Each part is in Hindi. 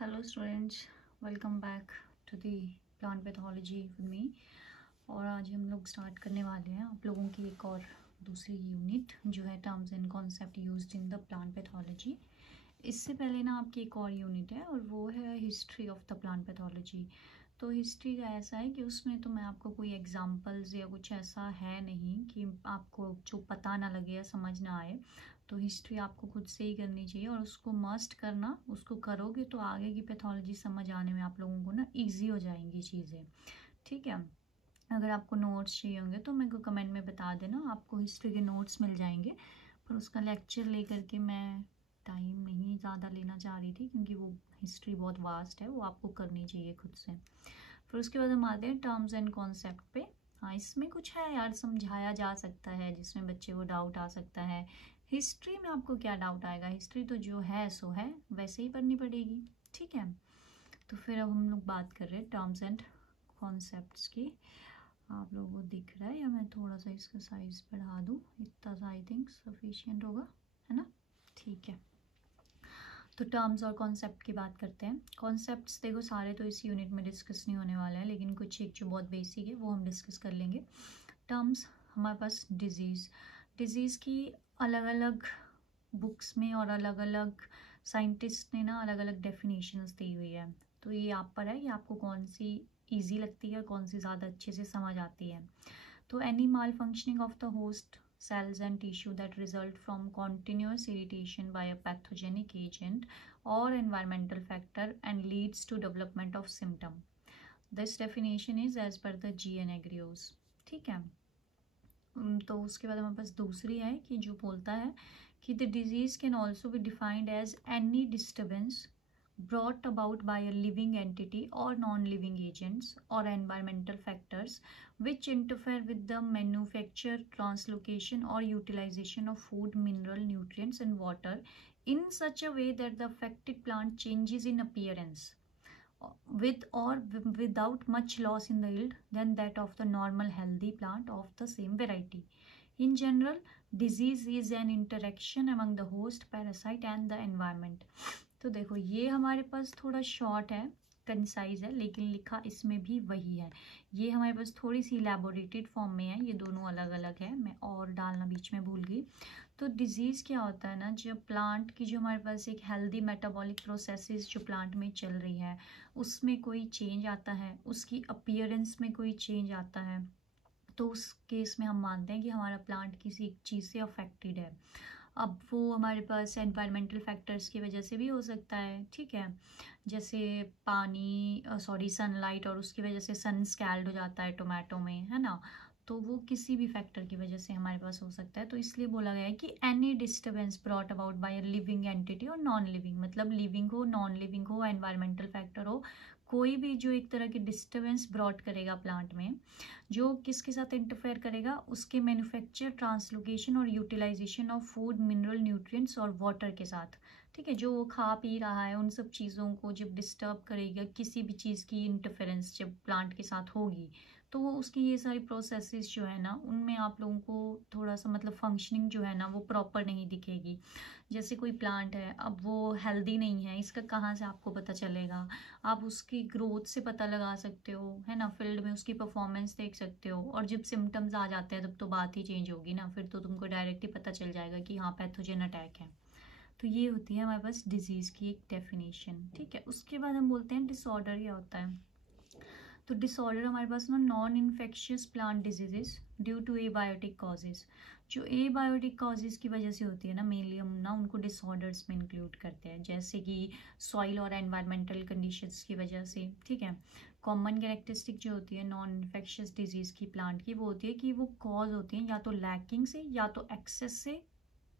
Hello students, welcome back to the plant pathology with me. और आज हम लोग स्टार्ट करने वाले हैं आप लोगों की एक और दूसरी यूनिट जो है terms and concept used in the plant pathology. इससे पहले ना आपकी एक और यूनिट है और वो है history of the plant pathology. तो हिस्ट्री का ऐसा है कि उसमें तो मैं आपको कोई एग्जांपल्स या कुछ ऐसा है नहीं कि आपको जो पता ना लगे या समझ ना आए। तो हिस्ट्री आपको खुद से ही करनी चाहिए और उसको मस्ट करना, उसको करोगे तो आगे की पैथोलॉजी समझ आने में आप लोगों को ना ईजी हो जाएंगी चीज़ें। ठीक है, अगर आपको नोट्स चाहिए होंगे तो मेरे को कमेंट में बता देना, आपको हिस्ट्री के नोट्स मिल जाएंगे। पर उसका लेक्चर लेकर के मैं टाइम नहीं ज़्यादा लेना चाह रही थी क्योंकि वो हिस्ट्री बहुत वास्ट है, वो आपको करनी चाहिए खुद से। फिर उसके बाद हम आते हैं टर्म्स एंड कॉन्सेप्ट पे। हाँ, इसमें कुछ है यार, समझाया जा सकता है जिसमें बच्चे को डाउट आ सकता है। हिस्ट्री में आपको क्या डाउट आएगा, हिस्ट्री तो जो है सो है, वैसे ही पढ़नी पड़ेगी। ठीक है, तो फिर अब हम लोग बात कर रहे हैं टर्म्स एंड कॉन्सेप्ट्स की। आप लोगों को दिख रहा है या मैं थोड़ा सा इसका साइज बढ़ा दूँ? इतना सा आई थिंक सफिशिएंट होगा, है ना? ठीक है, तो टर्म्स और कॉन्सेप्ट की बात करते हैं। कॉन्सेप्ट्स देखो सारे तो इस यूनिट में डिस्कस नहीं होने वाले हैं, लेकिन कुछ एक जो बहुत बेसिक है वो हम डिस्कस कर लेंगे। टर्म्स हमारे पास डिजीज़ की अलग अलग बुक्स में और अलग अलग साइंटिस्ट ने ना अलग अलग डेफिनेशंस दी हुई है। तो ये आप पर है कि आपको कौन सी ईजी लगती है और कौन सी ज़्यादा अच्छे से समझ आती है। तो any mall functioning of the host cells and tissue that result from continuous irritation by a pathogenic agent or environmental factor and leads to development of symptom. This definition is as per the GN Agrios. ठीक है, तो उसके बाद हमारे पास दूसरी है कि जो बोलता है कि the disease can also be defined as any disturbance brought about by a living entity or non-living agents or environmental factors which interfere with the manufacture, translocation or utilization of food, mineral, nutrients and water in such a way that the affected plant changes in appearance with or without much loss in the yield than that of the normal healthy plant of the same variety. In general, disease is an interaction among the host, parasite and the environment. तो देखो ये हमारे पास थोड़ा शॉर्ट है, कंसाइज है, लेकिन लिखा इसमें भी वही है। ये हमारे पास थोड़ी सी इलेबोरेटेड फॉर्म में है, ये दोनों अलग अलग है, मैं और डालना बीच में भूल गई। तो डिजीज़ क्या होता है ना, जब प्लांट की जो हमारे पास एक हेल्दी मेटाबॉलिक प्रोसेसेस जो प्लांट में चल रही है उसमें कोई चेंज आता है, उसकी अपीयरेंस में कोई चेंज आता है, तो उस केस में हम मानते हैं कि हमारा प्लांट किसी चीज़ से अफेक्टेड है। अब वो हमारे पास एनवायरमेंटल फैक्टर्स की वजह से भी हो सकता है। ठीक है, जैसे पानी सनलाइट, और उसकी वजह से सन स्कैल्ड हो जाता है टोमेटो में, है ना, तो वो किसी भी फैक्टर की वजह से हमारे पास हो सकता है। तो इसलिए बोला गया है कि any disturbance brought about by a living entity और नॉन लिविंग, मतलब लिविंग हो, नॉन लिविंग हो, एनवायरमेंटल फैक्टर हो, कोई भी जो एक तरह की डिस्टर्बेंस ब्रॉट करेगा प्लांट में, जो किसके साथ इंटरफेयर करेगा, उसके मैन्युफैक्चर, ट्रांसलोकेशन और utilisation of food, mineral, nutrients और वाटर के साथ। ठीक है, जो वो खा पी रहा है उन सब चीज़ों को जब डिस्टर्ब करेगा, किसी भी चीज़ की इंटरफेरेंस जब प्लांट के साथ होगी, तो वो उसकी ये सारी प्रोसेसेस जो है ना उनमें आप लोगों को थोड़ा सा मतलब फंक्शनिंग जो है ना वो प्रॉपर नहीं दिखेगी। जैसे कोई प्लांट है, अब वो हेल्दी नहीं है, इसका कहाँ से आपको पता चलेगा? आप उसकी ग्रोथ से पता लगा सकते हो, है ना, फील्ड में उसकी परफॉर्मेंस देख सकते हो, और जब सिम्टम्स आ जाते हैं तब तो बात ही चेंज होगी ना, फिर तो तुमको डायरेक्ट ही पता चल जाएगा कि हाँ पैथोजन अटैक है। तो ये होती है हमारे पास डिजीज़ की एक डेफिनेशन। ठीक है, उसके बाद हम बोलते हैं डिसऑर्डर क्या होता है। तो डिसऑर्डर हमारे पास ना non infectious plant diseases due to abiotic causes, जो एबायोटिक कॉजेज की वजह से होती है ना, मेनली हम ना उनको डिसऑर्डर्स में इंक्लूड करते हैं, जैसे कि सॉइल और एनवायरमेंटल कंडीशंस की वजह से। ठीक है, कॉमन कैरेक्टरिस्टिक जो होती है नॉन इन्फेक्शियस डिजीज़ की प्लांट की वो होती है कि वो कॉज होती हैं या तो लैकिंग से या तो एक्सेस से,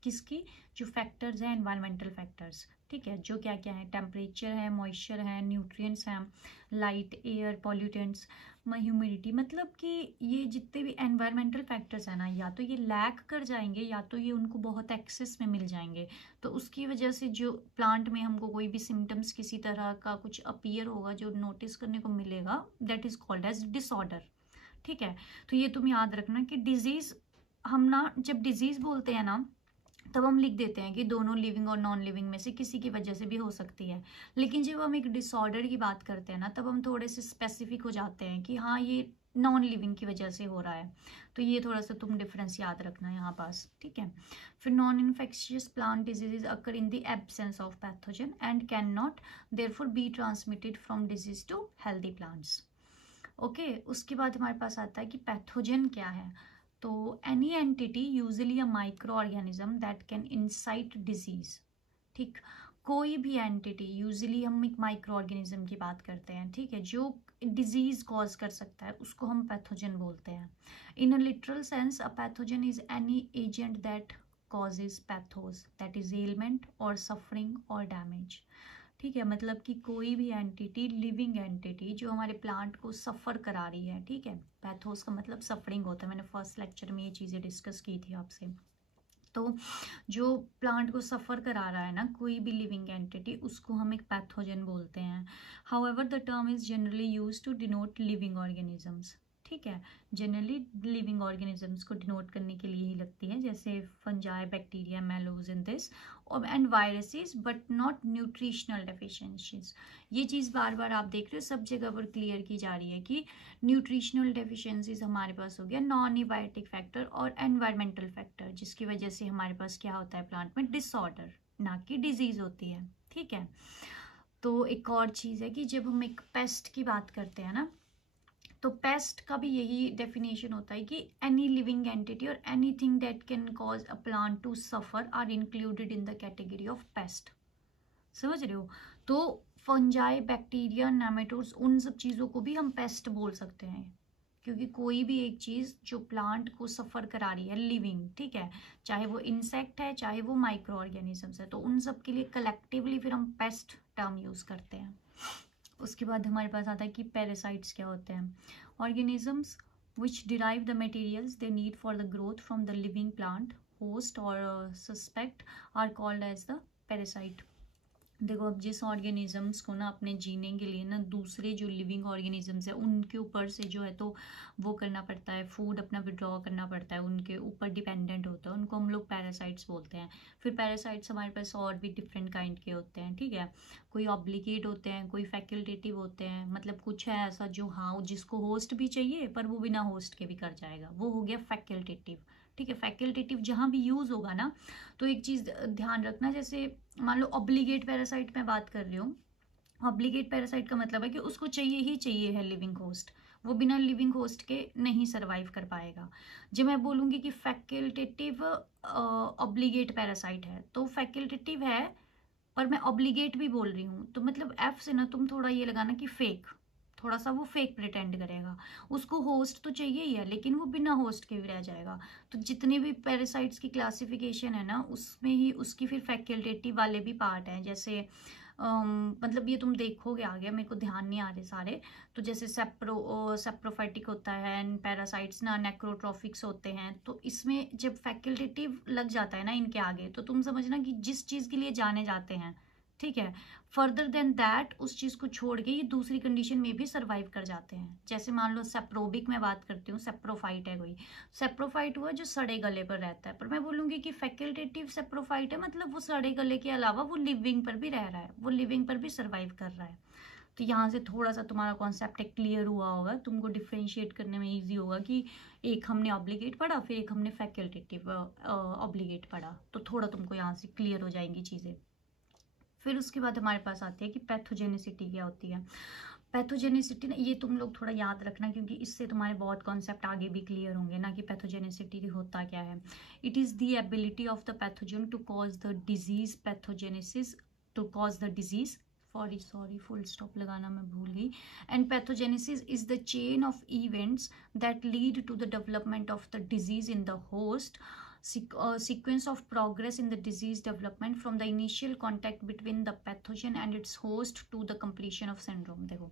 किसकी, जो फैक्टर्स हैं एनवायरमेंटल फैक्टर्स। ठीक है, जो क्या क्या है, टेम्परेचर है, मॉइस्चर है, न्यूट्रिएंट्स हैं, लाइट, एयर, पॉल्यूटेंट्स, ह्यूमिडिटी, मतलब कि ये जितने भी एनवायरमेंटल फैक्टर्स हैं ना, या तो ये लैक कर जाएंगे या तो ये उनको बहुत एक्सेस में मिल जाएंगे, तो उसकी वजह से जो प्लांट में हमको कोई भी सिम्टम्स किसी तरह का कुछ अपीयर होगा जो नोटिस करने को मिलेगा, that is called as disorder. ठीक है, तो ये तुम याद रखना कि डिजीज, हम ना जब डिजीज बोलते हैं ना तब हम लिख देते हैं कि दोनों लिविंग और नॉन लिविंग में से किसी की वजह से भी हो सकती है। लेकिन जब हम एक डिसऑर्डर की बात करते हैं ना, तब हम थोड़े से स्पेसिफिक हो जाते हैं कि हाँ ये नॉन लिविंग की वजह से हो रहा है। तो ये थोड़ा सा तुम डिफरेंस याद रखना यहाँ पास, ठीक है। फिर non infectious plant diseases occur in the absence of pathogen and can not therefore be transmitted from disease to healthy plants. Okay, उसके बाद हमारे पास आता है कि पैथोजन क्या है। तो any entity usually a micro organism that can insight disease, ठीक। कोई भी एंटिटी, यूजुअली हम एक माइक्रो ऑर्गेनिज्म की बात करते हैं, ठीक है, जो डिजीज कॉज कर सकता है, उसको हम पैथोजन बोलते हैं। In a literal sense a pathogen is any agent that causes pathos, that is ailment और सफरिंग और डैमेज, ठीक है। मतलब कि कोई भी एंटिटी, लिविंग एंटिटी जो हमारे प्लांट को सफ़र करा रही है, ठीक है। पैथोस का मतलब सफरिंग होता है, मैंने फर्स्ट लेक्चर में ये चीज़ें डिस्कस की थी आपसे। तो जो प्लांट को सफ़र करा रहा है ना कोई भी लिविंग एंटिटी, उसको हम एक पैथोजन बोलते हैं। However the term is generally used to denote living organisms, ठीक है। जनरली लिविंग ऑर्गेनिजम्स को डिनोट करने के लिए ही लगती है, जैसे fungi, bacteria, moulds in this and viruses, but not nutritional deficiencies. ये चीज़ बार बार आप देख रहे हो सब जगह पर क्लियर की जा रही है कि न्यूट्रिशनल डेफिशिएंसीज हमारे पास हो गया, नॉन एबायोटिक फैक्टर और एनवायरमेंटल फैक्टर, जिसकी वजह से हमारे पास क्या होता है प्लांट में डिसऑर्डर, ना कि डिजीज होती है, ठीक है। तो एक और चीज़ है कि जब हम एक पेस्ट की बात करते हैं ना, तो पेस्ट का भी यही डेफिनेशन होता है कि एनी लिविंग एंटिटी और anything that can cause a plant to suffer are included in the category of pest. समझ रहे हो? तो फंजाई, बैक्टीरिया, नेमेटोड्स, उन सब चीज़ों को भी हम पेस्ट बोल सकते हैं, क्योंकि कोई भी एक चीज़ जो प्लांट को सफ़र करा रही है, लिविंग, ठीक है, चाहे वो इंसेक्ट है चाहे वो माइक्रो ऑर्गेनिजम्स है, तो उन सब के लिए कलेक्टिवली फिर हम पेस्ट टर्म यूज़ करते हैं। उसके बाद हमारे पास आता है कि पैरासाइट्स क्या होते हैं। Organisms which derive the materials they need for the growth from the living plant host और suspect are called as the parasite. देखो, अब जिस ऑर्गेनिजम्स को ना अपने जीने के लिए ना दूसरे जो लिविंग ऑर्गेनिजम्स है उनके ऊपर से जो है तो वो करना पड़ता है, फूड अपना विड्रॉ करना पड़ता है, उनके ऊपर डिपेंडेंट होता है, उनको हम लोग पैरासाइट्स बोलते हैं। फिर पैरासाइट्स हमारे पास और भी डिफरेंट काइंड के होते हैं, ठीक है। कोई ऑब्लिगेट होते हैं, कोई फैकल्टेटिव होते हैं, मतलब कुछ है ऐसा जो हाँ जिसको होस्ट भी चाहिए पर वो बिना होस्ट के भी कर जाएगा, वो हो गया फैकल्टेटिव, ठीक है। फैकल्टेटिव जहाँ भी यूज़ होगा ना, तो एक चीज़ ध्यान रखना, जैसे मान लो ऑब्लिगेट पैरासाइट में बात कर रही हूँ, ऑब्लिगेट पैरासाइट का मतलब है कि उसको चाहिए ही चाहिए है लिविंग होस्ट, वो बिना लिविंग होस्ट के नहीं सरवाइव कर पाएगा। जब मैं बोलूँगी कि फैकल्टेटिव ऑब्लिगेट पैरासाइट है, तो फैकल्टेटिव है पर मैं ऑब्लिगेट भी बोल रही हूँ, तो मतलब एफ से ना तुम थोड़ा ये लगाना कि फेक, थोड़ा सा वो फेक प्रिटेंड करेगा, उसको होस्ट तो चाहिए ही है लेकिन वो बिना होस्ट के भी रह जाएगा। तो जितने भी पैरासाइट्स की क्लासिफिकेशन है ना, उसमें ही उसकी फिर फैकल्टेटिव वाले भी पार्ट हैं, जैसे मतलब ये तुम देखोगे आगे, मेरे को ध्यान नहीं आ रहे सारे। तो जैसे सेप्रोफाइटिक होता है, पैरासाइट्स ना नेक्रोट्रॉफिक्स होते हैं। तो इसमें जब फैकल्टेटिव लग जाता है ना इनके आगे, तो तुम समझना कि जिस चीज़ के लिए जाने जाते हैं, ठीक है, फर्दर देन दैट उस चीज़ को छोड़ के ये दूसरी कंडीशन में भी सर्वाइव कर जाते हैं। जैसे मान लो सेप्रोबिक में बात करती हूँ, सेप्रोफाइट है कोई, सेप्रोफाइट हुआ जो सड़े गले पर रहता है, पर मैं बोलूँगी कि फैकल्टेटिव सेप्रोफाइट है, मतलब वो सड़े गले के अलावा वो लिविंग पर भी रह रहा है, वो लिविंग पर भी सर्वाइव कर रहा है। तो यहाँ से थोड़ा सा तुम्हारा कॉन्सेप्ट क्लियर हुआ होगा, तुमको डिफ्रेंशिएट करने में ईजी होगा कि एक हमने ऑब्लिगेट पढ़ा, फिर एक हमने फैकल्टेटिव ऑब्लिगेट पढ़ा, तो थोड़ा तुमको यहाँ से क्लियर हो जाएंगी चीज़ें। फिर उसके बाद हमारे पास आती है कि पैथोजेनिसिटी क्या होती है। पैथोजेनिसिटी ना, ये तुम लोग थोड़ा याद रखना, क्योंकि इससे तुम्हारे बहुत कॉन्सेप्ट आगे भी क्लियर होंगे ना कि पैथोजेनिसिटी होता क्या है। It is the ability of the pathogen to cause the disease, pathogenesis to cause the disease, sorry full stop लगाना मैं भूल गई। And pathogenesis is the chain of events that lead to the development of the disease in the host, sequence of progress in the disease development from the initial contact between the pathogen and its host to the completion of syndrome। देखो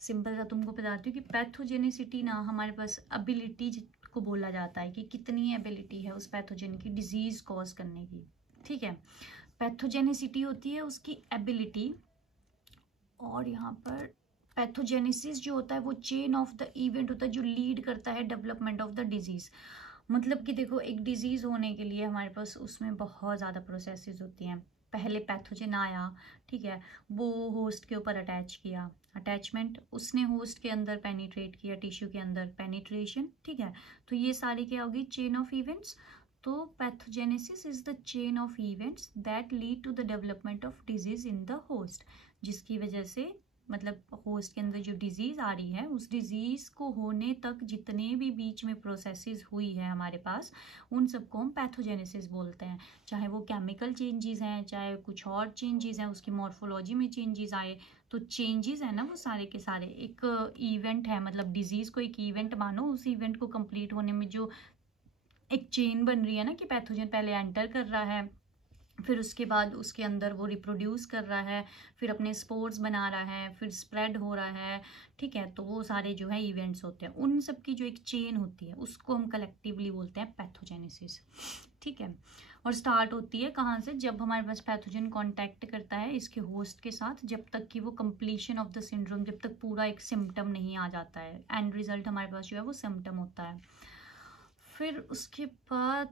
सिंपल सा तुमको बताती हूँ कि पैथोजेनिसिटी ना हमारे पास एबिलिटी को बोला जाता है कि कितनी एबिलिटी है उस पैथोजन की डिजीज कॉज करने की, ठीक है। पैथोजेनिसिटी होती है उसकी एबिलिटी, और यहाँ पर पैथोजेनेसिस जो होता है वो चेन ऑफ द इवेंट होता है जो लीड करता है डेवलपमेंट ऑफ द डिजीज। मतलब कि देखो, एक डिजीज़ होने के लिए हमारे पास उसमें बहुत ज़्यादा प्रोसेसेस होती हैं। पहले पैथोजन आया, ठीक है, वो होस्ट के ऊपर अटैच किया, अटैचमेंट, उसने होस्ट के अंदर पेनिट्रेट किया, टिश्यू के अंदर पेनिट्रेशन, ठीक है। तो ये सारी क्या होगी, चेन ऑफ इवेंट्स। तो pathogenesis is the chain of events that lead to the development of disease in the host, जिसकी वजह से मतलब होस्ट के अंदर जो डिजीज़ आ रही है, उस डिजीज़ को होने तक जितने भी बीच में प्रोसेसेस हुई है हमारे पास, उन सबको हम पैथोजेनेसिस बोलते हैं। चाहे वो केमिकल चेंजेस हैं, चाहे कुछ और चेंजेस हैं, उसकी मॉर्फोलॉजी में चेंजेस आए, तो चेंजेस है ना, वो सारे के सारे एक इवेंट है। मतलब डिजीज़ को एक इवेंट मानो, उस इवेंट को कंप्लीट होने में जो एक चेन बन रही है ना, कि पैथोजन पहले एंटर कर रहा है, फिर उसके बाद उसके अंदर वो रिप्रोड्यूस कर रहा है, फिर अपने स्पोर्स बना रहा है, फिर स्प्रेड हो रहा है, ठीक है। तो वो सारे जो है इवेंट्स होते हैं, उन सब की जो एक चेन होती है उसको हम कलेक्टिवली बोलते हैं पैथोजेनेसिस, ठीक है। और स्टार्ट होती है कहाँ से, जब हमारे पास पैथोजन कांटेक्ट करता है इसके होस्ट के साथ, जब तक कि वो कंप्लीशन ऑफ द सिंड्रोम, जब तक पूरा एक सिम्टम नहीं आ जाता है, एंड रिजल्ट हमारे पास जो है वो सिम्टम होता है। फिर उसके बाद